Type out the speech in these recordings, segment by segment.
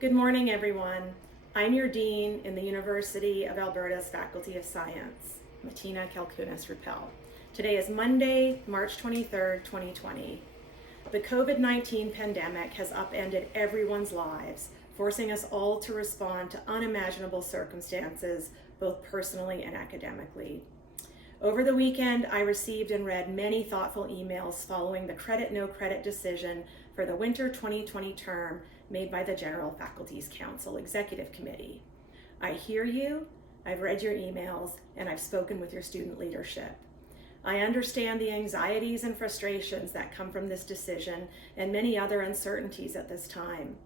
Good morning, everyone. I'm your Dean in the University of Alberta's Faculty of Science, Matina, Kalcounis-Rueppell. Today is Monday, March 23rd, 2020. The COVID-19 pandemic has upended everyone's lives, forcing us all to respond to unimaginable circumstances, both personally and academically. Over the weekend, I received and read many thoughtful emails following the credit/no credit decision for the winter 2020 term made by the General Faculties Council Executive Committee. I hear you, I've read your emails, and I've spoken with your student leadership. I understand the anxieties and frustrations that come from this decision and many other uncertainties at this time.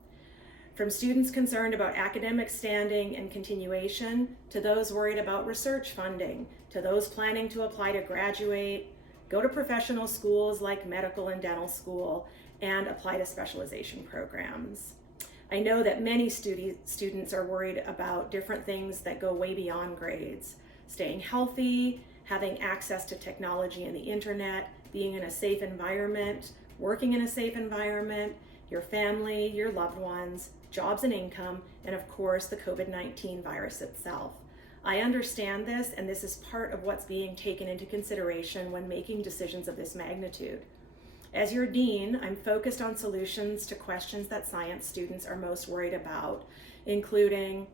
From students concerned about academic standing and continuation, to those worried about research funding, to those planning to apply to graduate, go to professional schools like medical and dental school, and apply to specialization programs. I know that many students are worried about different things that go way beyond grades. Staying healthy, having access to technology and the internet, being in a safe environment, working in a safe environment, your family, your loved ones, jobs and income, and of course the COVID-19 virus itself. I understand this, and this is part of what's being taken into consideration when making decisions of this magnitude. As your dean, I'm focused on solutions to questions that science students are most worried about, including,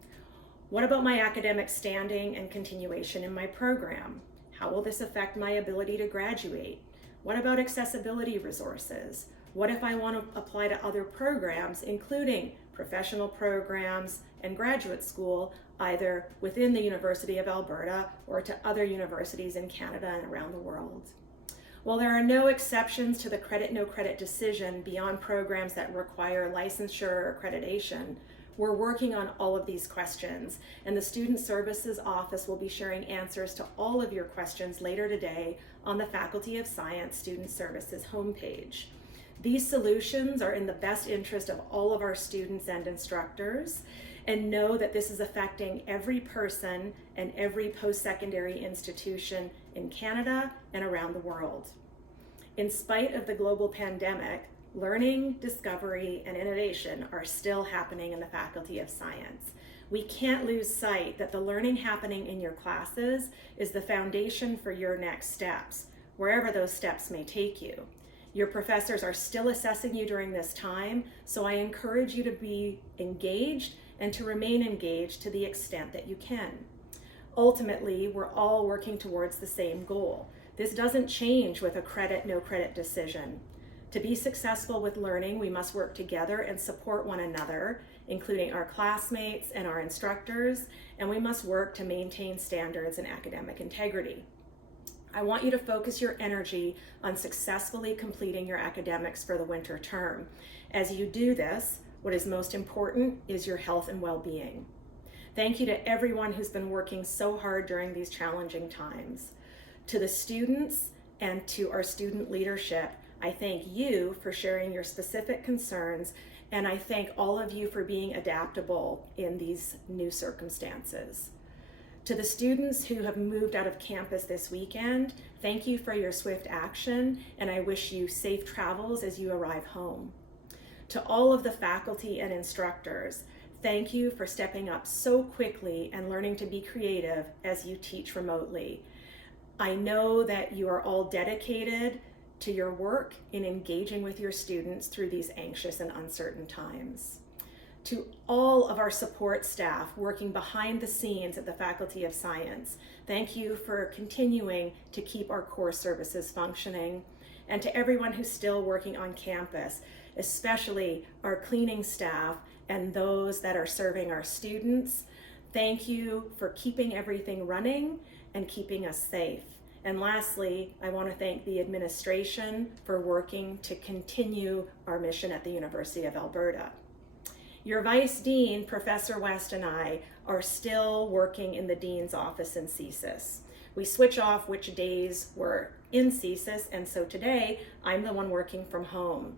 what about my academic standing and continuation in my program? How will this affect my ability to graduate? What about accessibility resources? What if I want to apply to other programs, including professional programs and graduate school, either within the University of Alberta or to other universities in Canada and around the world? While there are no exceptions to the credit/no credit decision beyond programs that require licensure or accreditation, we're working on all of these questions, and the Student Services Office will be sharing answers to all of your questions later today on the Faculty of Science Student Services homepage. These solutions are in the best interest of all of our students and instructors, and know that this is affecting every person and every post-secondary institution in Canada and around the world. In spite of the global pandemic, learning, discovery, and innovation are still happening in the Faculty of Science. We can't lose sight that the learning happening in your classes is the foundation for your next steps, wherever those steps may take you. Your professors are still assessing you during this time, so I encourage you to be engaged and to remain engaged to the extent that you can. Ultimately, we're all working towards the same goal. This doesn't change with a credit/no credit decision. To be successful with learning, we must work together and support one another, including our classmates and our instructors, and we must work to maintain standards and academic integrity. I want you to focus your energy on successfully completing your academics for the winter term. As you do this, what is most important is your health and well-being. Thank you to everyone who's been working so hard during these challenging times. To the students and to our student leadership, I thank you for sharing your specific concerns, and I thank all of you for being adaptable in these new circumstances. To the students who have moved out of campus this weekend, thank you for your swift action, and I wish you safe travels as you arrive home. To all of the faculty and instructors, thank you for stepping up so quickly and learning to be creative as you teach remotely. I know that you are all dedicated to your work in engaging with your students through these anxious and uncertain times. To all of our support staff working behind the scenes at the Faculty of Science, thank you for continuing to keep our core services functioning. And to everyone who's still working on campus, especially our cleaning staff and those that are serving our students, thank you for keeping everything running and keeping us safe. And lastly, I want to thank the administration for working to continue our mission at the University of Alberta. Your Vice Dean, Professor West, and I are still working in the Dean's office in CSIS. We switch off which days we're in CSIS, and so today I'm the one working from home.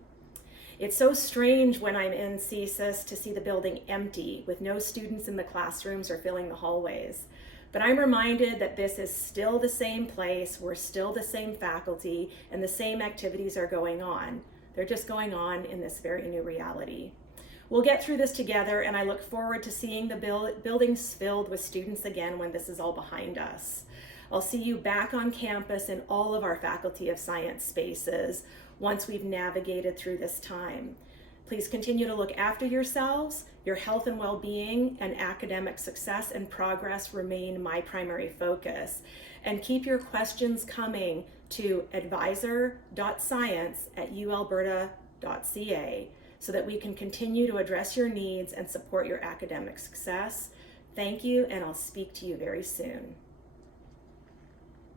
It's so strange when I'm in CSIS to see the building empty with no students in the classrooms or filling the hallways. But I'm reminded that this is still the same place, we're still the same faculty, and the same activities are going on. They're just going on in this very new reality. We'll get through this together, and I look forward to seeing the buildings filled with students again when this is all behind us. I'll see you back on campus in all of our Faculty of Science spaces once we've navigated through this time. Please continue to look after yourselves. Your health and well-being and academic success and progress remain my primary focus. And keep your questions coming to advisor.science@ualberta.ca so that we can continue to address your needs and support your academic success. Thank you, and I'll speak to you very soon.